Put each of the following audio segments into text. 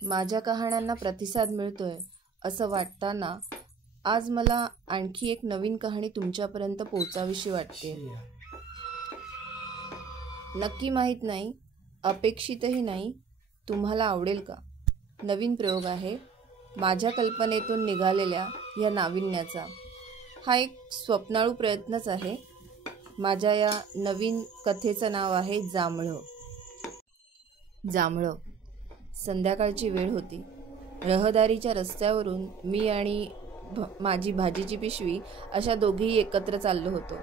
माझ्या कहाण्यांना प्रतिसाद मिळतोय असं वाटताना आज मला आणखी एक नवीन कहाणी तुमच्यापर्यंत पोहोचावीशी वाटते. नक्की माहीत नाही, अपेक्षितही नाही, तुम्हाला आवडेल का. नवीन प्रयोग आहे माझ्या कल्पनेतून निघालेल्या या नाविन्याचा. हा एक स्वप्नाळू प्रयत्नच आहे. माझ्या या नवीन कथेचं नाव आहे जांभळं. जांभळं. संध्याकाळची वेळ होती. रहदारीच्या रस्त्यावरून मी आणि माझी भाजीची पिशवी अशा दोघेही एकत्र चाललो होतो.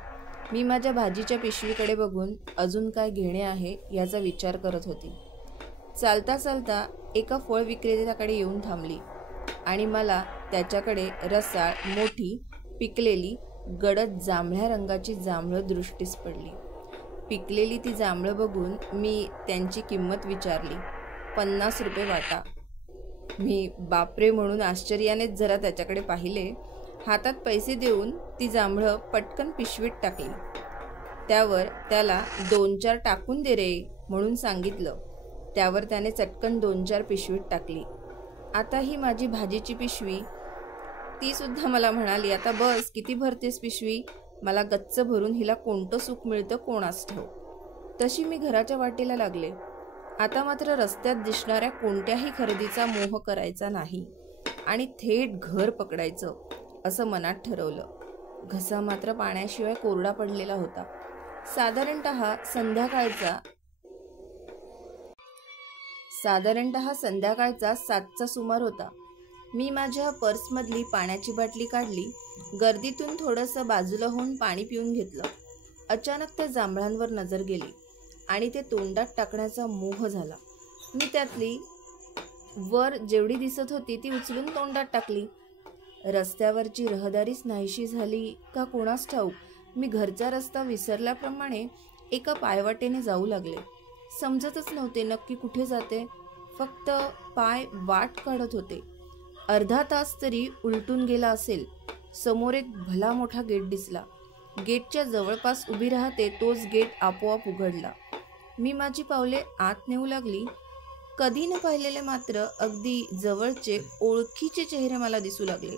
मी माझ्या भाजीच्या पिशवीकडे बघून अजून काय घेणे आहे याचा विचार करत होती. चालता चालता एका फळ विक्रेत्याकडे येऊन थांबली आणि मला त्याच्याकडे रसाळ, मोठी, पिकलेली, गडद जांभळ्या रंगाची जांभळं दृष्टीस पडली. पिकलेली ती जांभळं बघून मी त्यांची किंमत विचारली. 50 रुपये वाटा. मी बापरे म्हणून आश्चर्यानेच जरा त्याच्याकडे पाहिले. हातात पैसे देऊन ती जांभळं पटकन पिशवीत टाकली. त्यावर त्याला 2-4 टाकून दे रे म्हणून सांगितलं. त्यावर त्याने चटकन 2-4 पिशवीत टाकली. आता ही माझी भाजीची पिशवी. ती सुद्धा मला म्हणाली, आता बस, किती भरतेस पिशवी. मला गच्च भरून हिला कोणतं सुख मिळतं कोणास ठाऊ. तशी मी घराच्या वाटेला लागले. आता मात्र रस्त्यात दिसणाऱ्या कोणत्याही खरेदीचा मोह करायचा नाही आणि थेट घर पकडायचं असं मनात ठरवलं. घसा मात्र पाण्याशिवाय कोरडा पडलेला होता. साधारणतः संध्याकाळचा 7चा सुमार होता. मी माझ्या पर्समधली पाण्याची बाटली काढली. गर्दीतून थोडंसं बाजूला होऊन पाणी पिऊन घेतलं. अचानक त्या जांभळांवर नजर गेली आणि ते तोंडात टाकण्याचा मोह झाला. मी त्यातली वर जेवढी दिसत होती ती उचलून तोंडात टाकली. रस्त्यावरची रहदारीच नाहीशी झाली का कोणास ठाऊक. मी घरचा रस्ता विसरल्याप्रमाणे एका पायवाटेने जाऊ लागले. समजतच नव्हते नक्की कुठे जाते. फक्त पाय वाट काढत होते. अर्धा तास तरी उलटून गेला असेल. समोर एक भला मोठा गेट दिसला. गेटच्या जवळपास उभी राहते तोच गेट आपोआप उघडला. मी माझी पावले आत नेऊ लागली. कधी न पाहिलेले मात्र अगदी जवळचे ओळखीचे चेहरे मला दिसू लागले.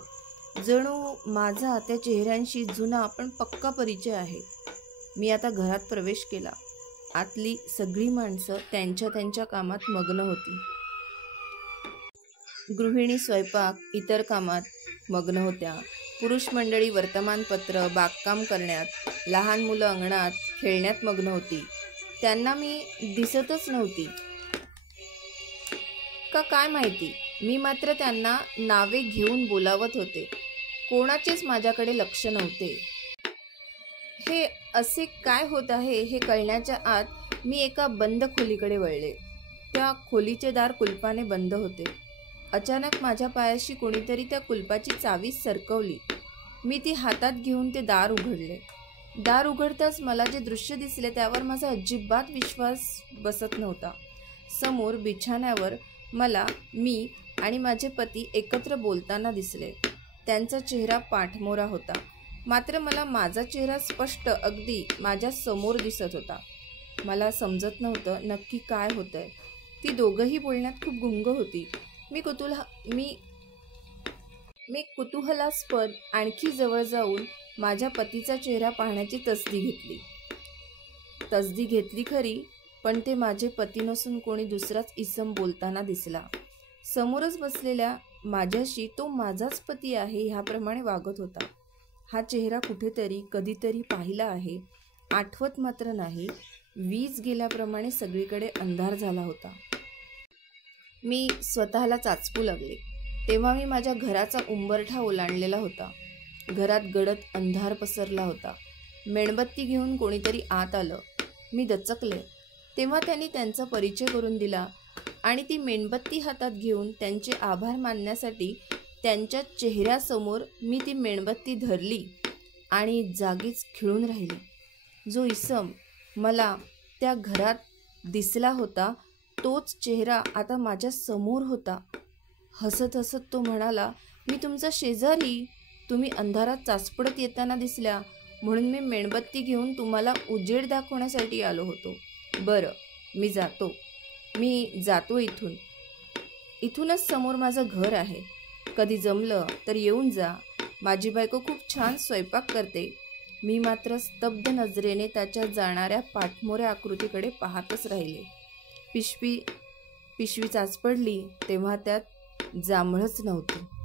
जणू माझा त्या चेहऱ्यांशी जुना पण पक्का परिचय आहे. मी आता घरात प्रवेश केला. आतली सगळी माणसं त्यांच्या त्यांच्या कामात मग्न होती. गृहिणी स्वयंपाक, इतर कामात मग्न होत्या. पुरुष मंडळी वर्तमानपत्र, बागकाम करण्यात, लहान मुलं अंगणात खेळण्यात मग्न होती. त्यांना मी दिसतच नव्हती का काय माहिती. मी मात्र त्यांना नावे घेऊन बोलावत होते. कोणाचेच माझ्याकडे लक्ष नव्हते. हे असे काय होत आहे हे कळण्याच्या आत मी एका बंद खोलीकडे वळले. त्या खोलीचे दार कुलपाने बंद होते. अचानक माझ्या पायाशी कोणीतरी त्या कुलपाची चावी सरकवली. मी ती हातात घेऊन ते दार उघडले. दार उघडताच मला जे दृश्य दिसले त्यावर माझा अजिबात विश्वास बसत नव्हता. समोर बिछाण्यावर मला मी आणि माझे पती एकत्र बोलताना दिसले. त्यांचा चेहरा पाठमोरा होता. मात्र मला माझा चेहरा स्पष्ट अगदी माझ्या समोर दिसत होता. मला समजत नव्हतं नक्की काय होतंय. ती दोघंही बोलण्यात खूप गुंग होती. मी कुतूहलास्पद आणखी जवळ जाऊन माझ्या पतीचा चेहरा पाहण्याची तसदी घेतली खरी, पण ते माझे पती नसून कोणी दुसराच इसम बोलताना दिसला. समोरच बसलेल्या माझ्याशी तो माझाच पती आहे ह्याप्रमाणे वागत होता. हा चेहरा कुठेतरी कधीतरी पाहिला आहे, आठवत मात्र नाही. वीज गेल्याप्रमाणे सगळीकडे अंधार झाला होता. मी स्वतःला चाचपू लागले. तेव्हा मी माझ्या घराचा उंबरठा ओलांडलेला होता. घरात गडद अंधार पसरला होता. मेणबत्ती घेऊन कोणीतरी आत आलं. मी दचकले. तेव्हा त्यांनी त्यांचा परिचय करून दिला आणि ती मेणबत्ती हातात घेऊन त्यांचे आभार मानण्यासाठी त्यांच्या चेहऱ्यासमोर मी ती मेणबत्ती धरली आणि जागीच खिळून राहिली. जो इसम मला त्या घरात दिसला होता तोच चेहरा आता माझ्या समोर होता. हसत हसत तो म्हणाला, मी तुमचा शेजारी. तुम्ही अंधारात चाचपडत येताना दिसल्या म्हणून मी मेणबत्ती घेऊन तुम्हाला उजेड दाखवण्यासाठी आलो होतो. बरं, मी जातो इथून. इथूनच समोर माझं घर आहे. कधी जमलं तर येऊन जा. माझी बायको खूप छान स्वयंपाक करते. मी मात्र स्तब्ध नजरेने त्याच्या जाणाऱ्या पाठमोऱ्या आकृतीकडे पाहतच राहिले. पिशवी चाचपडली तेव्हा त्यात जांभळंच नव्हतं.